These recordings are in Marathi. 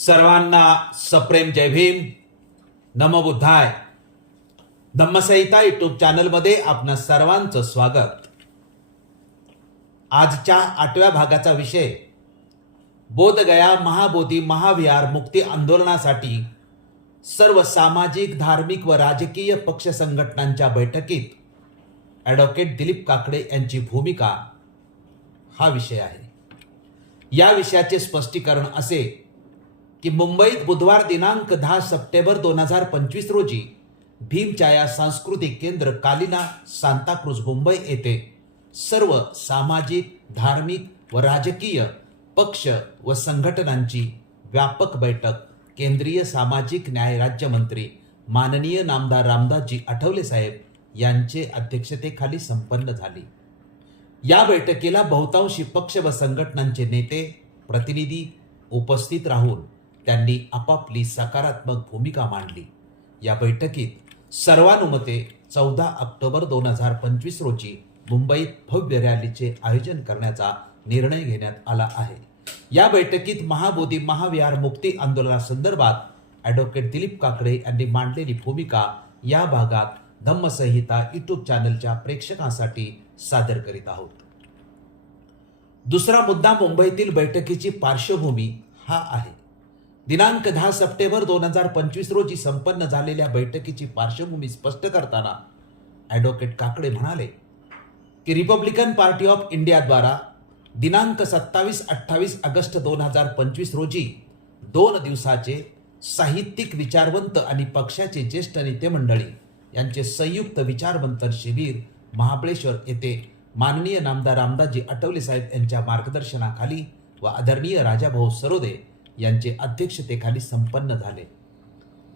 सर्वांना सप्रेम जय भीम. नमबुद्धाय धम्मसहिता युट्यूब चॅनलमध्ये आपणा सर्वांचं स्वागत. आजच्या आठव्या भागाचा विषय बोधगया महाबोधी महाविहार मुक्ती आंदोलनासाठी सर्व सामाजिक धार्मिक व राजकीय पक्ष संघटनांच्या बैठकीत ॲडव्होकेट दिलीप काकडे यांची भूमिका हा विषय आहे. या विषयाचे स्पष्टीकरण असे की मुंबईत बुधवार दिनांक दहा सप्टेंबर दोन हजार पंचवीस रोजी भीमछाया सांस्कृतिक केंद्र कालिना सांताक्रूज मुंबई येथे सर्व सामाजिक धार्मिक व राजकीय पक्ष व संघटनांची व्यापक बैठक केंद्रीय सामाजिक न्याय राज्यमंत्री माननीय नामदार रामदासजी आठवले साहेब यांचे अध्यक्षतेखाली संपन्न झाली. या बैठकीला बहुतांशी पक्ष व संघटनांचे नेते प्रतिनिधी उपस्थित राहून त्यांनी आपापली सकारात्मक भूमिका मांडली. या बैठकीत सर्वानुमते चौदा ऑक्टोबर दोन हजार पंचवीस रोजी मुंबईत भव्य रॅलीचे आयोजन करण्याचा निर्णय घेण्यात आला आहे. या बैठकीत महाबोधी महाविहार मुक्ती आंदोलनासंदर्भात ॲडव्होकेट दिलीप काकडे यांनी मांडलेली भूमिका या भागात धम्मसंहिता युट्यूब चॅनलच्या प्रेक्षकांसाठी सादर करीत आहोत. दुसरा मुद्दा मुंबईतील बैठकीची पार्श्वभूमी हा आहे. दिनांक दहा सप्टेंबर दोन हजार पंचवीस रोजी संपन्न झालेल्या बैठकीची पार्श्वभूमी स्पष्ट करताना ॲडव्होकेट काकडे म्हणाले की रिपब्लिकन पार्टी ऑफ इंडियाद्वारा दिनांक सत्तावीस अठ्ठावीस ऑगस्ट दोन हजार पंचवीस रोजी दोन दिवसाचे साहित्यिक विचारवंत आणि पक्षाचे ज्येष्ठ नेते मंडळी यांचे संयुक्त विचारमंथन शिबिर महाबळेश्वर येथे माननीय नामदार रामदासजी आठवले साहेब यांच्या मार्गदर्शनाखाली व आदरणीय राजाभाऊ सरोदे यांचे अध्यक्षतेखाली संपन्न झाले.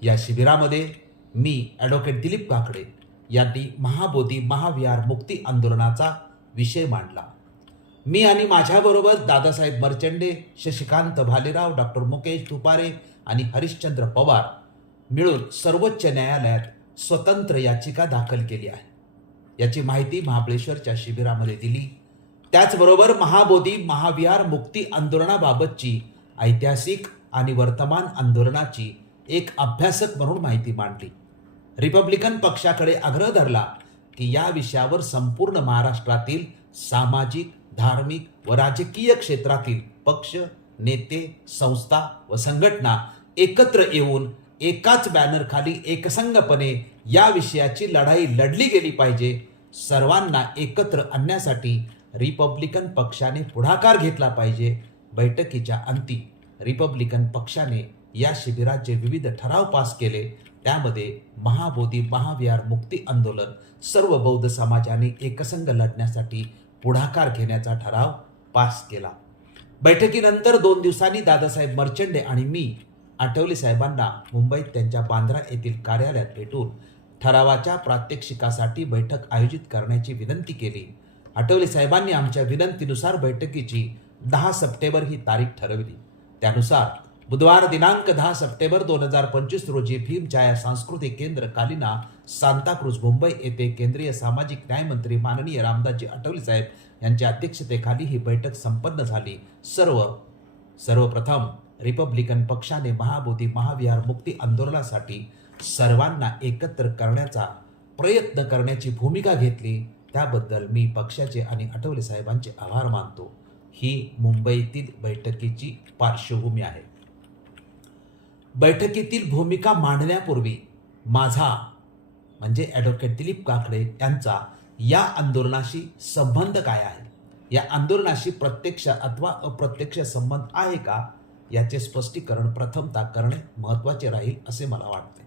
या शिबिरामध्ये मी ॲडव्होकेट दिलीप काकडे यांनी महाबोधी महाविहार मुक्ती आंदोलनाचा विषय मांडला. मी आणि माझ्याबरोबर दादासाहेब मर्चंडे शशिकांत भालेराव डॉक्टर मुकेश तुपारे आणि हरिश्चंद्र पवार मिळून सर्वोच्च न्यायालयात स्वतंत्र याचिका दाखल केली आहे. याची माहिती महाबळेश्वरच्या शिबिरामध्ये दिली. त्याचबरोबर महाबोधी महाविहार मुक्ती आंदोलनाबाबतची ऐतिहासिक आणि वर्तमान आंदोलनाची एक अभ्यासक म्हणून माहिती मांडली. रिपब्लिकन पक्षाकडे आग्रह धरला की या विषयावर संपूर्ण महाराष्ट्रातील सामाजिक धार्मिक व राजकीय क्षेत्रातील पक्ष नेते संस्था व संघटना एकत्र येऊन एकाच बॅनरखाली एकसंगपणे या विषयाची लढाई लढली गेली पाहिजे सर्वांना एकत्र आणण्यासाठी रिपब्लिकन पक्षाने पुढाकार घेतला पाहिजे बैठकीच्या अंती रिपब्लिकन पक्षाने या शिबिराचे विविध ठराव पास केले. त्यामध्ये महाबोधी महाविहार मुक्ती आंदोलन सर्व बौद्ध समाजाने एकसंघ लढण्यासाठी पुढाकार घेण्याचा ठराव पास केला. बैठकीनंतर दोन दिवसांनी दादासाहेब मर्चंडे आणि मी आठवले साहेबांना मुंबईत त्यांच्या बांद्रा येथील कार्यालयात भेटून ठरावाच्या प्रात्यक्षिकासाठी बैठक आयोजित करण्याची विनंती केली. आठवले साहेबांनी आमच्या विनंतीनुसार बैठकीची दहा सप्टेंबर ही तारीख ठरवली. त्यानुसार बुधवार दिनांक दहा सप्टेंबर दोन हजार पंचवीस रोजी भीमछाया सांस्कृतिक केंद्र कालिना सांताक्रूज मुंबई येथे केंद्रीय सामाजिक न्यायमंत्री माननीय रामदासजी आठवले साहेब यांच्या अध्यक्षतेखाली ही बैठक संपन्न झाली. सर्व सर्वप्रथम रिपब्लिकन पक्षाने महाबोधी महाविहार मुक्ती आंदोलनासाठी सर्वांना एकत्र करण्याचा प्रयत्न करण्याची भूमिका घेतली. त्याबद्दल मी पक्षाचे आणि आठवले साहेबांचे आभार मानतो. ही मुंबईतील बैठकीची पार्श्वभूमी आहे. बैठकीतील भूमिका मांडण्यापूर्वी माझा म्हणजे ॲडव्होकेट दिलीप काकडे यांचा या आंदोलनाशी संबंध काय आहे? या आंदोलनाशी प्रत्यक्ष अथवा अप्रत्यक्ष संबंध आहे का? याचे स्पष्टीकरण प्रथमतः करणे महत्त्वाचे राहील असे मला वाटते.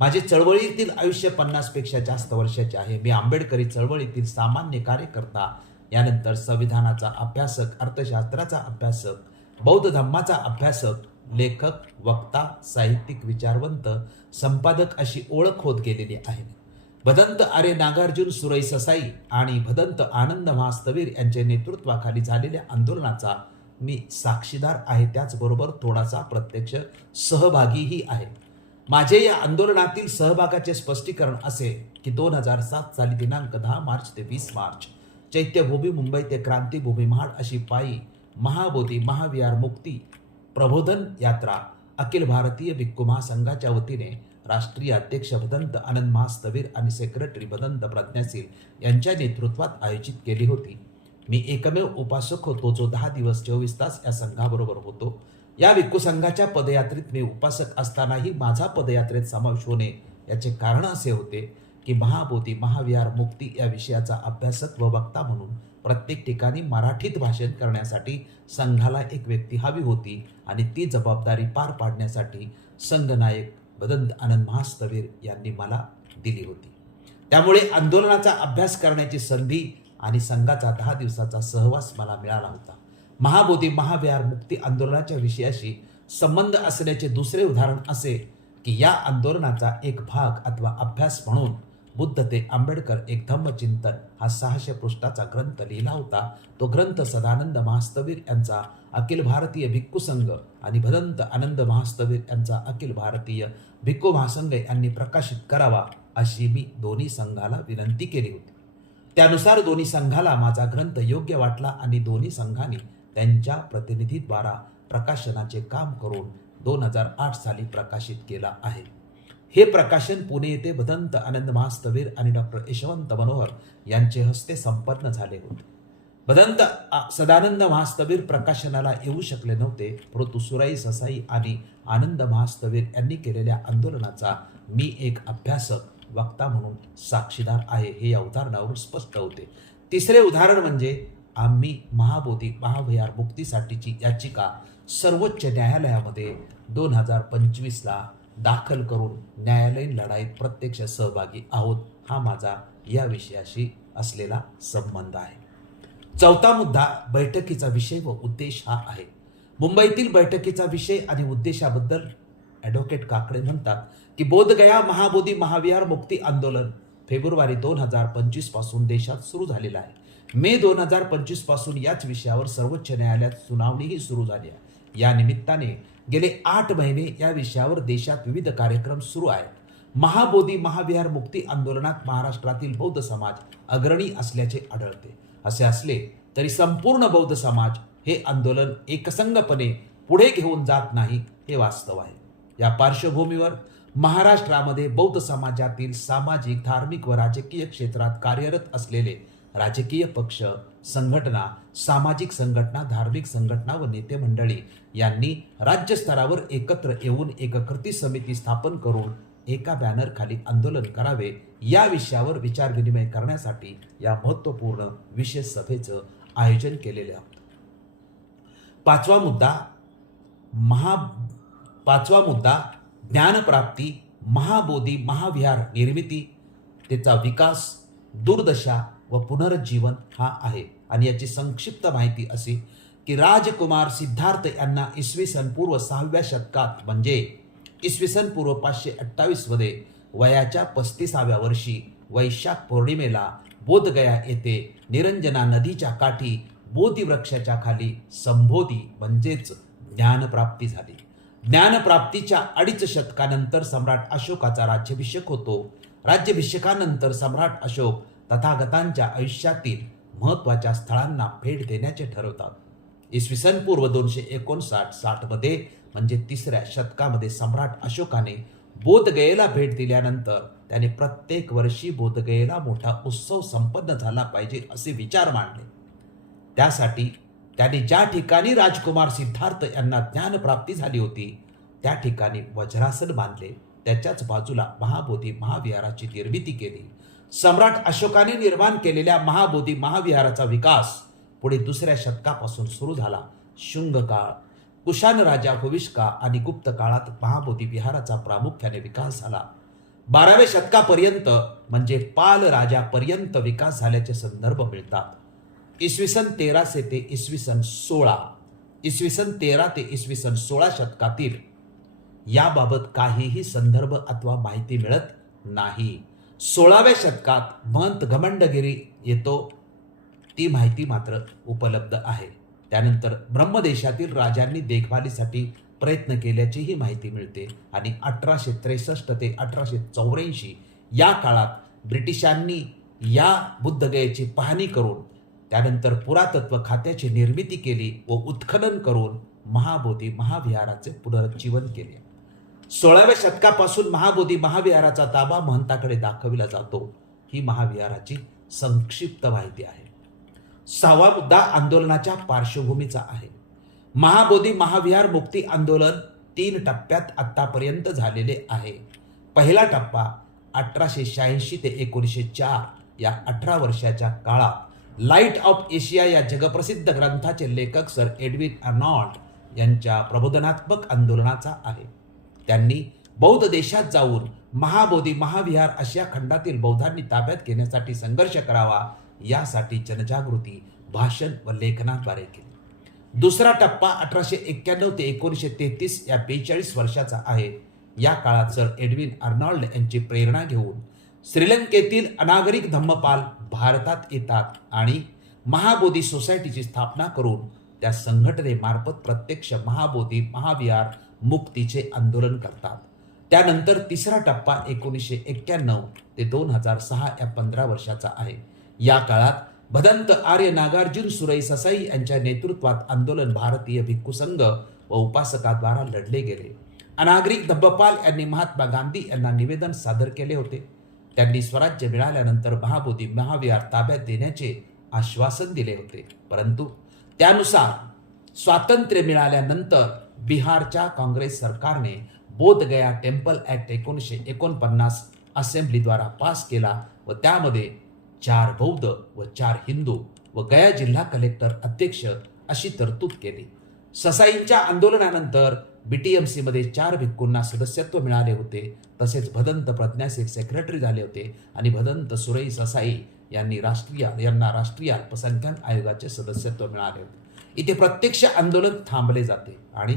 माझे चळवळीतील आयुष्य पन्नासपेक्षा जास्त वर्षाचे आहे. मी आंबेडकरी चळवळीतील सामान्य कार्यकर्ता यानंतर संविधानाचा अभ्यासक अर्थशास्त्राचा अभ्यासक बौद्ध धम्माचा अभ्यासक लेखक वक्ता साहित्यिक विचारवंत संपादक अशी ओळख होत गेलेली आहे. भदंत आर्य नागार्जुन सुरई ससाई आणि भदंत आनंद महास्तवीर यांच्या नेतृत्वाखाली झालेल्या आंदोलनाचा मी साक्षीदार आहे. त्याचबरोबर थोडासा प्रत्यक्ष सहभागीही आहे. माझे या आंदोलनातील सहभागाचे स्पष्टीकरण असे की दोन हजार सात साली दिनांक दहा मार्च ते वीस मार्च चैत्यभूमी मुंबई ते क्रांतीभूमी महाड अशी पायी महाबोधी महाविहार मुक्ती प्रबोधन यात्रा अखिल भारतीय भिक्खू महासंघाच्या वतीने राष्ट्रीय अध्यक्ष भदंत आनंद महास्तवीर आणि सेक्रेटरी भदंत प्रज्ञाशील यांच्या नेतृत्वात आयोजित केली होती. मी एकमेव उपासक होतो जो दहा दिवस चोवीस तास या संघाबरोबर होतो. या भिक्खू संघाच्या पदयात्रेत मी उपासक असतानाही माझा पदयात्रेत समावेश होणे याचे कारण असे होते. की महाबोधी महाविहार मुक्ती या विषयाचा अभ्यासक व वक्ता म्हणून प्रत्येक ठिकाणी मराठीत भाषण करण्यासाठी संघाला एक व्यक्ती हवी होती आणि ती जबाबदारी पार पाडण्यासाठी संघनायक बदंत आनंद महास्तवीर यांनी मला दिली होती. त्यामुळे आंदोलनाचा अभ्यास करण्याची संधी आणि संघाचा दहा दिवसाचा सहवास मला मिळाला होता. महाबोधी महाविहार मुक्ती आंदोलनाच्या विषयाशी संबंध असण्याचे दुसरे उदाहरण असे की या आंदोलनाचा एक भाग अथवा अभ्यास म्हणून बुद्ध ते आंबेडकर एक धम्मचिंतन हा सहाशे पृष्ठाचा ग्रंथ लिहिला होता. तो ग्रंथ सदानंद महास्तवीर यांचा अखिल भारतीय भिक्खू संघ आणि भदंत आनंद महास्तवीर यांचा अखिल भारतीय भिक्खू महासंघ यांनी प्रकाशित करावा अशी मी दोन्ही संघाला विनंती केली होती. त्यानुसार दोन्ही संघाला माझा ग्रंथ योग्य वाटला आणि दोन्ही संघांनी त्यांच्या प्रतिनिधीद्वारा प्रकाशनाचे काम करून दोन हजार आठ साली प्रकाशित केला आहे. हे प्रकाशन पुणे येथे भदंत आनंद महास्तवीर आणि डॉक्टर यशवंत मनोहर यांचे हस्ते संपन्न झाले होते. भदंत सदानंद महास्तवीर प्रकाशनाला येऊ शकले नव्हते. परंतु सुराई ससाई आणि आनंद महास्तवीर यांनी केलेल्या आंदोलनाचा मी एक अभ्यासक वक्ता म्हणून साक्षीदार आहे हे या उदाहरणावरून स्पष्ट होते. तिसरे उदाहरण म्हणजे आम्ही महाबोधी महाभयार मुक्तीसाठीची याचिका सर्वोच्च न्यायालयामध्ये दोन हजार पंचवीसला दाखल करून न्यायालयीन लढाईत प्रत्यक्ष सहभागी आहोत हा माझा या विषयाशी असलेला संबंध आहे. चौथा मुद्दा बैठकीचा विषय व उद्देश हा आहे. मुंबईतील बैठकीचा विषय आणि उद्देशाबद्दल ॲडव्होकेट काकडे म्हणतात की बोधगया महाबोधी महाविहार मुक्ती आंदोलन फेब्रुवारी दोन हजार पंचवीसपासून देशात सुरू झालेलं आहे. मे दोन हजार पंचवीसपासून याच विषयावर सर्वोच्च न्यायालयात सुनावणीही सुरू झाली आहे. या निमित्ताने गेले आठ महिने या विषयावर देशात विविध कार्यक्रम सुरू आहेत. महाबोधी महाविहार मुक्ती आंदोलनात महाराष्ट्रातील बौद्ध समाज अग्रणी असल्याचे आढळते. असे असले तरी संपूर्ण बौद्ध समाज हे आंदोलन एकसंगपणे पुढे घेऊन जात नाही हे वास्तव आहे. या पार्श्वभूमीवर महाराष्ट्रामध्ये बौद्ध समाजातील सामाजिक धार्मिक व राजकीय क्षेत्रात कार्यरत असलेले राजकीय पक्ष संघटना सामाजिक संघटना धार्मिक संघटना व नेते मंडळी यांनी राज्यस्तरावर एकत्र येऊन एक कृती समिती स्थापन करून एका बॅनर खाली आंदोलन करावे या विषयावर विचारविनिमय करण्यासाठी या महत्त्वपूर्ण विशेष सभेचं आयोजन केलेले. आहे पाचवा मुद्दा महा पाचवा मुद्दा ज्ञानप्राप्ती महाबोधी महाविहार निर्मिती त्याचा विकास दुर्दशा व पुनरुज्जीवन हा आहे. आणि याची संक्षिप्त माहिती अशी की राजकुमार सिद्धार्थ यांना इसवी सन पूर्व सहाव्या शतकात म्हणजे इसवी सन पूर्व पाचशे अठ्ठावीसमध्ये वयाच्या पस्तीसाव्या वर्षी वैशाख पौर्णिमेला बोधगया येथे निरंजना नदीच्या काठी बोधी वृक्षाच्या खाली संबोधी म्हणजेच ज्ञानप्राप्ती झाली. ज्ञानप्राप्तीच्या अडीच शतकानंतर सम्राट अशोकाचा राज्याभिषेक होतो. राज्याभिषेकानंतर सम्राट अशोक तथागतांच्या आयुष्यातील महत्त्वाच्या स्थळांना भेट देण्याचे ठरवतात. इसवी सन पूर्व दोनशे एकोणसाठ साठमध्ये म्हणजे तिसऱ्या शतकामध्ये सम्राट अशोकाने बोधगयेला भेट दिल्यानंतर त्याने प्रत्येक वर्षी बोधगयेला मोठा उत्सव संपन्न झाला पाहिजे असे विचार मांडले. त्यासाठी त्याने ज्या ठिकाणी राजकुमार सिद्धार्थ यांना ज्ञानप्राप्ती झाली होती त्या ठिकाणी वज्रासन बांधले. त्याच्याच बाजूला महाबोधी महाविहाराची निर्मिती केली. सम्राट अशोकाने निर्माण केलेल्या महाबोधी महाविहाराचा विकास पुढे दुसऱ्या शतकापासून सुरू झाला. शुंग काळ कुशान राजा हुविष्का आणि गुप्त काळात महाबोधी विहाराचा प्रामुख्याने विकास झाला. बाराव्या शतकापर्यंत म्हणजे पाल राजापर्यंत विकास झाल्याचे संदर्भ मिळतात. इसवी सन तेराशे ते इसवी सन सोळा. इसवी सन तेरा ते इसवी सन सोळा शतकातील याबाबत काहीही संदर्भ अथवा माहिती मिळत नाही. सोळाव्या शतकात महंत घमंडगिरी येतो. ती माहिती मात्र उपलब्ध आहे. त्यानंतर ब्रह्मदेशातील राजांनी देखभालीसाठी प्रयत्न केल्याचीही माहिती मिळते आणि अठराशे त्रेसष्ट ते अठराशे चौऱ्याऐंशी या काळात ब्रिटिशांनी या बुद्धगयेची पाहणी करून त्यानंतर पुरातत्व खात्याची निर्मिती केली व उत्खनन करून महाबोधी महाविहाराचे पुनरुज्जीवन केले. सोळाव्या शतकापासून महाबोधी महाविहाराचा ताबा महंताकडे दाखविला जातो. ही महाविहाराची संक्षिप्त माहिती आहे. सहावा मुद्दा आंदोलनाच्या पार्श्वभूमीचा आहे. महाबोधी महाविहार मुक्ती आंदोलन तीन टप्प्यात आत्तापर्यंत झालेले आहे. पहिला टप्पा अठराशे शहाऐंशी ते एकोणीसशे चार या अठरा वर्षाच्या काळात लाइट ऑफ एशिया या जगप्रसिद्ध ग्रंथाचे लेखक सर एडविन अर्नॉल्ड यांच्या प्रबोधनात्मक आंदोलनाचा आहे. त्यांनी बौद्ध देशात जाऊन महाबोधी महाविहार आशिया खंडातील बौद्धांनी ताब्यात घेण्यासाठी संघर्ष करावा यासाठी जनजागृती भाषण व लेखनाद्वारे केली. दुसरा टप्पा अठराशे एक्क्याण्णव ते एकोणीसशे तेहतीस या बेचाळीस वर्षाचा आहे. या काळात सर एडविन अर्नॉल्ड यांची प्रेरणा घेऊन श्रीलंकेतील अनागरिक धम्मपाल भारतात येतात आणि महाबोधी सोसायटीची स्थापना करून त्या संघटनेमार्फत प्रत्यक्ष महाबोधी महाविहार मुक्तीचे आंदोलन करतात. त्यानंतर तिसरा टप्पा एकोणीसशे एक्क्याण्णव ते दोन हजार सहा या पंधरा वर्षाचा आहे. या काळात भदंत आर्य नागार्जुन सुरई ससाई यांच्या नेतृत्वात आंदोलन भारतीय भिक्खू संघ व उपासकाद्वारा लढले गेले. अनागरिक धब्बपाल यांनी महात्मा गांधी यांना निवेदन सादर केले होते. त्यांनी स्वराज्य मिळाल्यानंतर महाबोधी महाविहार ताब्यात देण्याचे आश्वासन दिले होते. परंतु त्यानुसार स्वातंत्र्य मिळाल्यानंतर बिहारच्या काँग्रेस सरकारने बोधगया टेम्पल ॲक्ट एकोणीसशे एकोणपन्नास असेंब्लीद्वारा पास केला व त्यामध्ये चार बौद्ध व चार हिंदू व गया जिल्हा कलेक्टर अध्यक्ष अशी तरतूद केली. ससाईंच्या आंदोलनानंतर बी टी एम सीमध्ये चार भिक्खूंना सदस्यत्व मिळाले होते. तसेच भदंत प्रज्ञासिक सेक्रेटरी झाले होते आणि भदंत सुरई ससाई यांनी राष्ट्रीय यांना राष्ट्रीय अल्पसंख्याक आयोगाचे सदस्यत्व मिळाले होते. इथे प्रत्यक्ष आंदोलन थांबले जाते आणि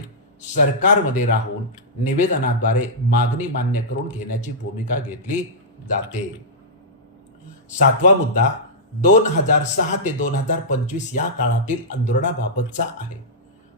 सरकारमध्ये राहून निवेदनाद्वारे मागणी मान्य करून घेण्याची भूमिका घेतली जाते. सातवा मुद्दा दोन हजार सहा ते दोन हजार पंचवीस या काळातील आंदोलनाबाबतचा आहे.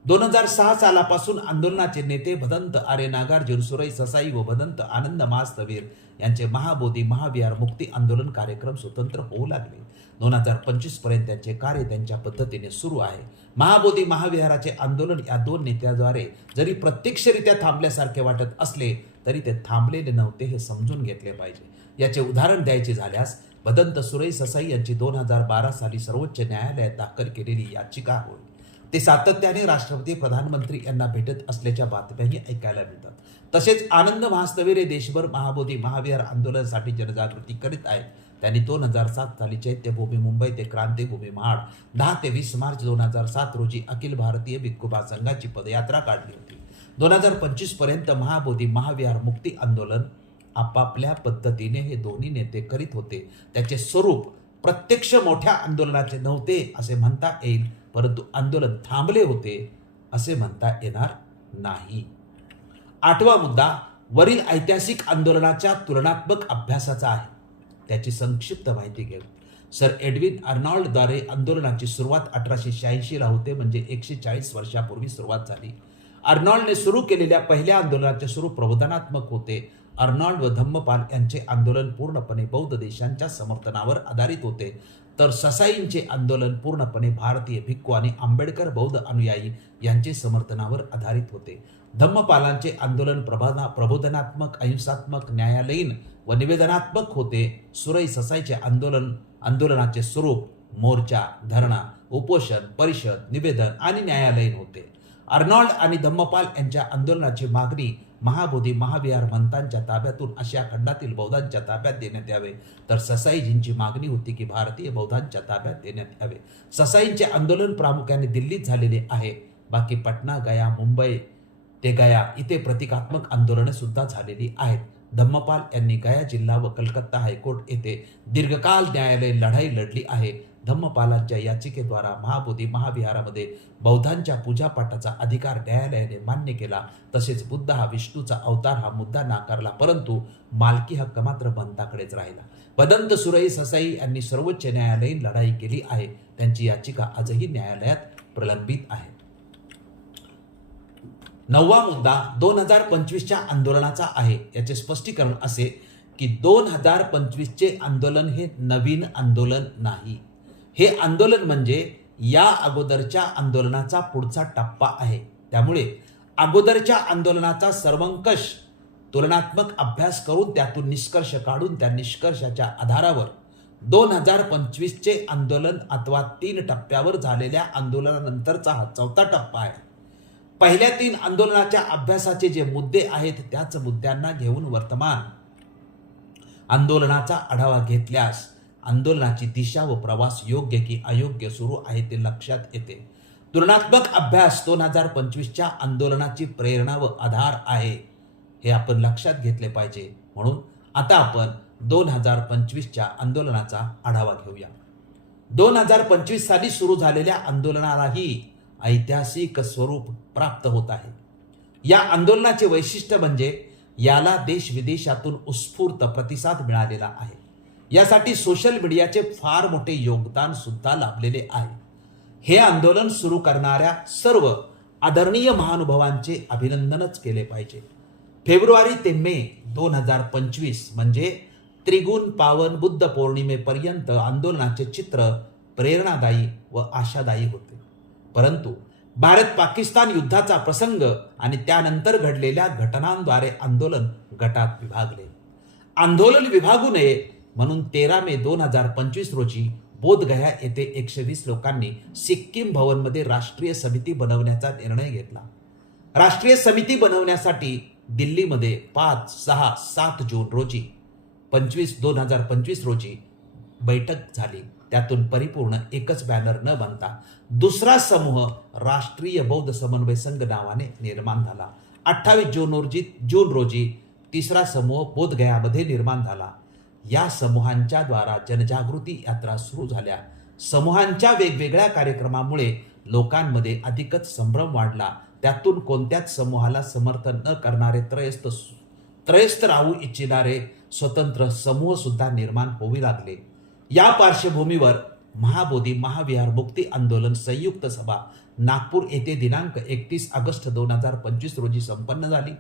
दोन हजार सहा सालापासून आंदोलनाचे नेते भदंत आर्य नागार्जुन सुरई ससाई व भदंत आनंद मास्तवीर यांचे महाबोधी महाविहार मुक्ती आंदोलन कार्यक्रम स्वतंत्र होऊ लागले. दोन हजार पंचवीसपर्यंत त्यांचे कार्य त्यांच्या पद्धतीने सुरू आहे. महाबोधी महाविहाराचे आंदोलन या दोन नेत्याद्वारे जरी प्रत्यक्षरित्या थांबल्यासारखे वाटत असले तरी ते थांबलेले नव्हते हे समजून घेतले पाहिजे. याचे उदाहरण द्यायचे झाल्यास भदंत सुरई ससाई यांची दोन हजार बारा साली सर्वोच्च न्यायालयात दाखल केलेली याचिका होय. ते सातत्याने राष्ट्रपती प्रधानमंत्री यांना भेटत असल्याच्या बातम्याही ऐकायला मिळतात. तसेच आनंद महास्तवीरे देशभर महाबोधी महाविहार आंदोलनासाठी जनजागृती करीत आहेत. त्यांनी दोन हजार सात साली चैत्यभूमी मुंबई ते क्रांतीभूमी महाड दहा ते वीस मार्च दोन हजार सात रोजी अखिल भारतीय भिक्खू महासंघाची पदयात्रा काढली होती. दोन हजार पंचवीसपर्यंत महाबोधी महाविहार मुक्ती आंदोलन आपापल्या पद्धतीने हे दोन्ही नेते करीत होते. त्याचे स्वरूप प्रत्यक्ष मोठ्या आंदोलनाचे नव्हते असे म्हणता येईल परंतु आंदोलन थांबले होते असे म्हणता येणार नाही. आठवा मुद्दा वरील ऐतिहासिक आंदोलनाच्या तुलनात्मक अभ्यासाचा आहे. त्याची संक्षिप्त माहिती घेऊ. सर एडविन अर्नॉल्डद्वारे आंदोलनाची सुरुवात अठराशे शहाऐंशीला होते म्हणजे एकशे चाळीस वर्षापूर्वी सुरुवात झाली. अर्नॉल्डने सुरू केलेल्या पहिल्या आंदोलनाचे स्वरूप प्रबोधनात्मक होते. अर्नॉल्ड व धम्मपाल यांचे आंदोलन पूर्णपणे बौद्ध देशांच्या समर्थनावर आधारित होते. तर ससाईंचे आंदोलन पूर्णपणे भारतीय भिक्खू आणि आंबेडकर बौद्ध अनुयायी यांचे समर्थनावर आधारित होते. धम्मपालांचे आंदोलन प्रबोधना प्रबोधनात्मक अहिंसात्मक न्यायालयीन व निवेदनात्मक होते. सुरई ससाईचे आंदोलन आंदोलनाचे स्वरूप मोर्चा धरणा उपोषण परिषद निवेदन आणि न्यायालयीन होते. अर्नॉल्ड आणि धम्मपाल यांच्या आंदोलनाची मागणी महाबोधी महाविहार मंतांच्या ताब्यातून आशिया खंडातील बौद्धांच्या ताब्यात देण्यात यावे. तर ससाईजींची मागणी होती की भारतीय बौद्धांच्या ताब्यात देण्यात यावे. ससाईंचे आंदोलन प्रामुख्याने दिल्लीत झालेले आहे. बाकी पटना गया मुंबई ते गया इथे प्रतिकात्मक आंदोलने सुद्धा झालेली आहेत. धम्मपाल यांनी गया जिल्हा व कलकत्ता हायकोर्ट येथे दीर्घकाल न्यायालय लढाई लढली आहे. धम्मपालांच्या याचिकेद्वारा महाबोधी महाविहारामध्ये बौद्धांच्या पूजापाठाचा अधिकार न्यायालयाने मान्य केला. तसेच बुद्ध हा विष्णूचा अवतार हा मुद्दा नाकारला परंतु मालकी हक्क मात्र बंताकडेच राहिला. बदंत सुरई ससाई यांनी सर्वोच्च न्यायालयीन लढाई केली आहे. त्यांची याचिका आजही न्यायालयात प्रलंबित आहे. नववा मुद्दा दोन हजार पंचवीसच्या आंदोलनाचा आहे. याचे स्पष्टीकरण असे की दोन हजार पंचवीसचे आंदोलन हे नवीन आंदोलन नाही. हे आंदोलन म्हणजे या अगोदरच्या आंदोलनाचा पुढचा टप्पा आहे. त्यामुळे अगोदरच्या आंदोलनाचा सर्वंकष तुलनात्मक अभ्यास करून त्यातून निष्कर्ष काढून त्या निष्कर्षाच्या आधारावर दोन हजार पंचवीसचे आंदोलन अथवा तीन टप्प्यावर झालेल्या आंदोलनानंतरचा हा चौथा टप्पा आहे. पहिल्या तीन आंदोलनाच्या अभ्यासाचे जे मुद्दे आहेत त्याच मुद्द्यांना घेऊन वर्तमान आंदोलनाचा आढावा घेतल्यास आंदोलनाची दिशा व प्रवास योग्य की अयोग्य सुरू आहे ते लक्षात येते. तुलनात्मक अभ्यास दोन हजार पंचवीसच्या आंदोलनाची प्रेरणा व आधार आहे हे आपण लक्षात घेतले पाहिजे. म्हणून आता आपण दोन हजार पंचवीसच्या आंदोलनाचा आढावा घेऊया. दोन हजार पंचवीस साली सुरू झालेल्या आंदोलनालाही ऐतिहासिक स्वरूप प्राप्त होत आहे. या आंदोलनाचे वैशिष्ट्य म्हणजे याला देश विदेशातून उत्स्फूर्त प्रतिसाद मिळालेला आहे. यासाठी सोशल मीडियाचे फार मोठे योगदान सुद्धा लाभलेले आहे. हे आंदोलन सुरू करणाऱ्या सर्व आदरणीय महानुभावांचे अभिनंदनच केले पाहिजे. फेब्रुवारी ते मे दोन हजार पंचवीस म्हणजे त्रिगुण पावन बुद्ध पौर्णिमेपर्यंत आंदोलनाचे चित्र प्रेरणादायी व आशादायी होते. परंतु भारत पाकिस्तान युद्धाचा प्रसंग आणि त्यानंतर घडलेल्या घटनांद्वारे आंदोलन गटात विभागले. आंदोलन विभागू नये म्हणून तेरा मे दोन हजार पंचवीस रोजी बोधगया येथे एकशे वीस लोकांनी सिक्कीम भवनमध्ये राष्ट्रीय समिती बनवण्याचा निर्णय घेतला. राष्ट्रीय समिती बनवण्यासाठी दिल्लीमध्ये पाच सहा सात जून रोजी पंचवीस दोन हजार पंचवीस रोजी बैठक झाली. त्यातून परिपूर्ण एकच बॅनर न बनता दुसरा समूह राष्ट्रीय बौद्ध समन्वय संघ नावाने निर्माण झाला. अठ्ठावीस जून रोजी जून रोजी तिसरा समूह बोधगयामध्ये निर्माण झाला. या समूहांच्या द्वारा जनजागृती यात्रा सुरू झाल्या. समूहांच्या वेगवेगळ्या कार्यक्रमामुळे लोकांमध्ये अधिकच संभ्रम वाढला. त्यातून कोणत्याच समूहाला समर्थन न करणारे त्रयस्थ त्रयस्थ राहू इच्छिणारे स्वतंत्र समूहसुद्धा निर्माण होऊ लागले. या पार्श्वभूमीवर महाबोधी महाविहार मुक्ती आंदोलन संयुक्त सभा नागपूर येथे दिनांक एकतीस ऑगस्ट दोन हजार पंचवीस रोजी संपन्न झाली.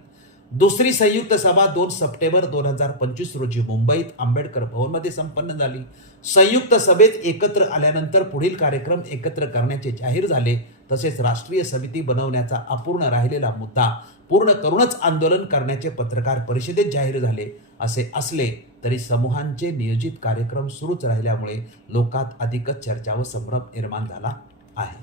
दुसरी संयुक्त सभा दोन सप्टेंबर दोन हजार पंचवीस रोजी मुंबईत आंबेडकर भवनमध्ये संपन्न झाली. संयुक्त सभेत एकत्र आल्यानंतर पुढील कार्यक्रम एकत्र करण्याचे जाहीर झाले. तसेच राष्ट्रीय समिती बनवण्याचा अपूर्ण राहिलेला मुद्दा पूर्ण करूनच आंदोलन करण्याचे पत्रकार परिषदेत जाहीर झाले. असे असले तरी समूहांचे नियोजित कार्यक्रम सुरूच राहिल्यामुळे लोकात अधिकच चर्चा व संभ्रम निर्माण झाला आहे.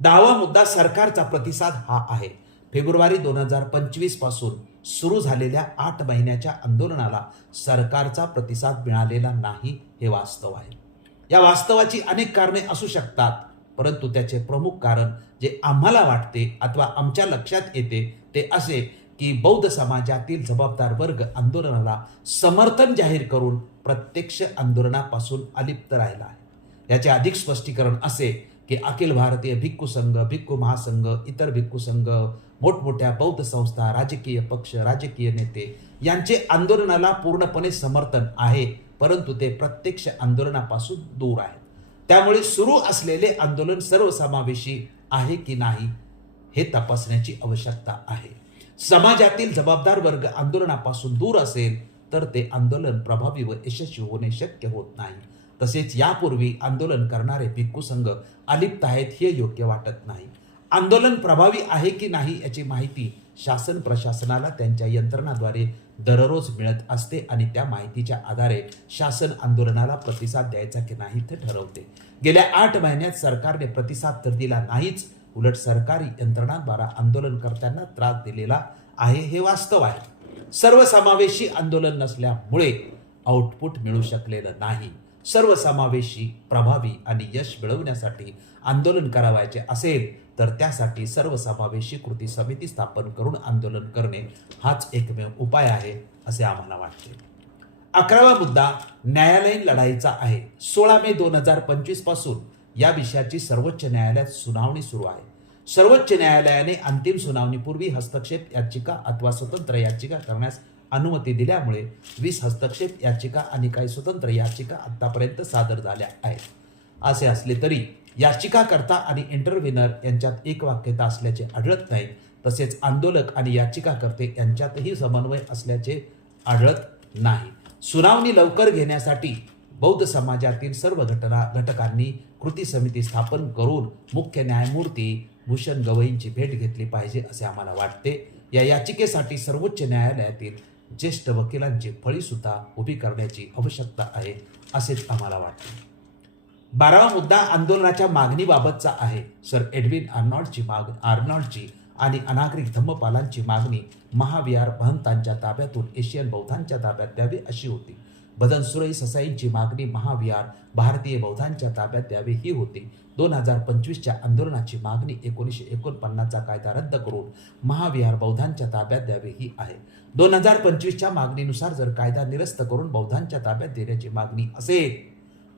दहावा मुद्दा सरकारचा प्रतिसाद हा आहे. फेब्रुवारी दोन हजार पंचवीसपासून सुरू झालेल्या आठ महिन्याच्या आंदोलनाला सरकारचा प्रतिसाद मिळालेला नाही हे वास्तव आहे. या वास्तवाची अनेक कारणे असू शकतात परंतु त्याचे प्रमुख कारण जे आम्हाला वाटते अथवा आमच्या लक्षात येते ते असे की बौद्ध समाजातील जबाबदार वर्ग आंदोलनाला समर्थन जाहीर करून प्रत्यक्ष आंदोलनापासून अलिप्त राहिला आहे. याचे अधिक स्पष्टीकरण असे की अखिल भारतीय भिक्खू संघ भिक्खू महासंघ इतर भिक्खू संघ मोठमोठ्या बौद्ध संस्था राजकीय पक्ष राजकीय नेते यांचे आंदोलनाला पूर्णपणे समर्थन आहे परंतु ते प्रत्यक्ष आंदोलनापासून दूर आहेत. त्यामुळे सुरू असलेले आंदोलन सर्वसमावेशी आहे की नाही हे तपासण्याची आवश्यकता आहे. समाजातील जबाबदार वर्ग आंदोलनापासून दूर असेल तर ते आंदोलन प्रभावी व यशस्वी होणे शक्य होत नाही. तसेच यापूर्वी आंदोलन करणारे भिक्खू संघ अलिप्त आहेत हे योग्य वाटत नाही. आंदोलन प्रभावी आहे की नाही याची माहिती शासन प्रशासनाला त्यांच्या यंत्रणाद्वारे दररोज मिळत असते आणि त्या माहितीच्या आधारे शासन आंदोलनाला प्रतिसाद द्यायचा की नाही ते ठरवते. गेल्या आठ महिन्यात सरकारने प्रतिसाद तर दिला नाहीच उलट सरकारी यंत्रणांद्वारा आंदोलनकर्त्यांना त्रास दिलेला आहे हे वास्तव आहे. सर्वसमावेशी आंदोलन नसल्यामुळे आउटपुट मिळू शकलेलं नाही. सर्वसमावेशी प्रभावी आणि यश मिळवण्यासाठी आंदोलन करावायचे असेल तर त्यासाठी सर्वसमावेशी कृती समिती स्थापन करून आंदोलन करणे हाच एकमेव उपाय आहे असे आम्हाला वाटते. अकरावा मुद्दा न्यायालयीन लढाईचा आहे. सोळा मे दोन हजार पंचवीसपासून या विषयाची सर्वोच्च न्यायालयात सुनावणी सुरू आहे. सर्वोच्च न्यायालयाने अंतिम सुनावणीपूर्वी हस्तक्षेप याचिका अथवा स्वतंत्र याचिका करण्यास अनुमती दिल्यामुळे वीस हस्तक्षेप याचिका आणि काही स्वतंत्र याचिका आतापर्यंत सादर झाल्या आहेत. असे असले तरी याचिकाकर्ता आणि इंटरव्हिनर यांच्यात एक वाक्यता असल्याचे आढळत नाही तसेच आंदोलक आणि याचिकाकर्ते यांच्यातही समन्वय असल्याचे आढळत नाही. सुनावणी लवकर घेण्यासाठी बौद्ध समाजातील सर्व घटना घटकांनी कृती समिती स्थापन करून मुख्य न्यायमूर्ती भूषण गवईंची भेट घेतली पाहिजे असे आम्हाला वाटते. या याचिकेसाठी सर्वोच्च न्यायालयातील ज्येष्ठ वकिलांची फळीसुद्धा उभी करण्याची आवश्यकता आहे असेच आम्हाला वाटते. बारावा मुद्दा आंदोलनाच्या मागणीबाबतचा आहे. सर एडविन आर्नॉल्डची माग आर्नॉल्डची आणि अनागरिक धम्मपालांची मागणी महाविहार महंतांच्या ताब्यातून एशियन बौद्धांच्या ताब्यात द्यावी अशी होती. भजन सुरई ससाईंची मागणी महाविहार भारतीय बौद्धांच्या ताब्यात द्यावी ही होती. दोन हजार पंचवीसच्या आंदोलनाची मागणी एकोणीसशे एकोणपन्नासचा कायदा रद्द करून महाविहार बौद्धांच्या ताब्यात द्यावी ही आहे. दोन हजार पंचवीसच्या मागणीनुसार जर कायदा निरस्त करून बौद्धांच्या ताब्यात देण्याची मागणी असेल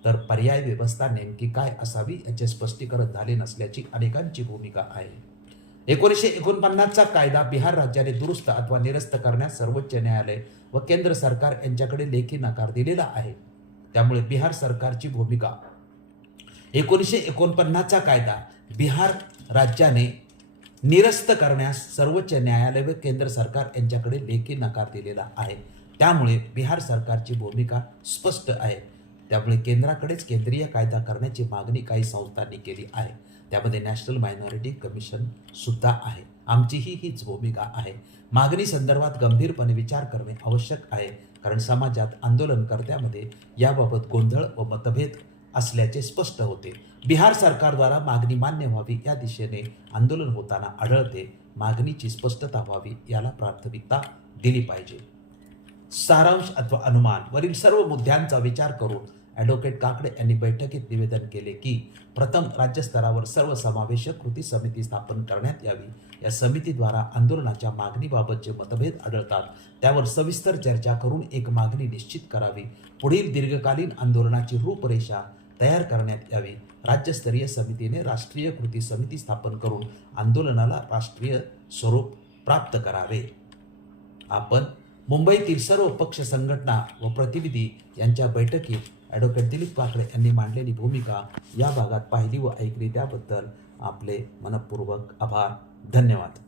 तर पर्याय व्यवस्था नेमकी काय असावी याचे स्पष्टीकरण झाले नसल्याची अनेकांची भूमिका आहे. एकोणीसशे एकोणपन्नासचा कायदा बिहार राज्याने दुरुस्त अथवा निरस्त करण्यास सर्वोच्च न्यायालय व केंद्र सरकार यांच्याकडे लेखी नकार दिलेला आहे. त्यामुळे बिहार सरकारची भूमिका. एकोणीसशे एकोणपन्नासचा कायदा बिहार राज्याने निरस्त करण्यास सर्वोच्च न्यायालय व केंद्र सरकार यांच्याकडे लेखी नकार दिलेला आहे. त्यामुळे बिहार सरकारची भूमिका स्पष्ट आहे. त्यामुळे केंद्राकडेच केंद्रीय कायदा करण्याची मागणी काही संस्थांनी केली आहे. त्यामध्ये नॅशनल मायनॉरिटी कमिशन सुद्धा आहे. आमचीही हीच भूमिका आहे. मागणी संदर्भात गंभीरपणे विचार करणे आवश्यक आहे कारण समाजात आंदोलनकर्त्यामध्ये याबाबत गोंधळ व मतभेद असल्याचे स्पष्ट होते. बिहार सरकारद्वारा मागणी मान्य व्हावी या दिशेने आंदोलन होताना आढळते. मागणीची स्पष्टता व्हावी याला प्राथमिकता दिली पाहिजे. सारांश अथवा अनुमान वरील सर्व मुद्द्यांचा विचार करून ॲडव्होकेट काकडे यांनी बैठकीत निवेदन केले की प्रथम राज्यस्तरावर सर्वसमावेशक कृती समिती स्थापन करण्यात यावी. या समितीद्वारा आंदोलनाच्या मागणीबाबतचे मतभेद आढळतात त्यावर सविस्तर चर्चा करून एक मागणी निश्चित करावी. पुढील दीर्घकालीन आंदोलनाची रूपरेषा तयार करण्यात यावी. राज्यस्तरीय समितीने राष्ट्रीय कृती समिती स्थापन करून आंदोलनाला राष्ट्रीय स्वरूप प्राप्त करावे. आपण मुंबईतील सर्व पक्ष संघटना व प्रतिनिधी यांच्या बैठकीत ॲडव्होकेट दिलीप काकडे यांनी मांडलेली भूमिका या भागात पाहिली व ऐकली. त्याबद्दल आपले मनपूर्वक आभार. धन्यवाद.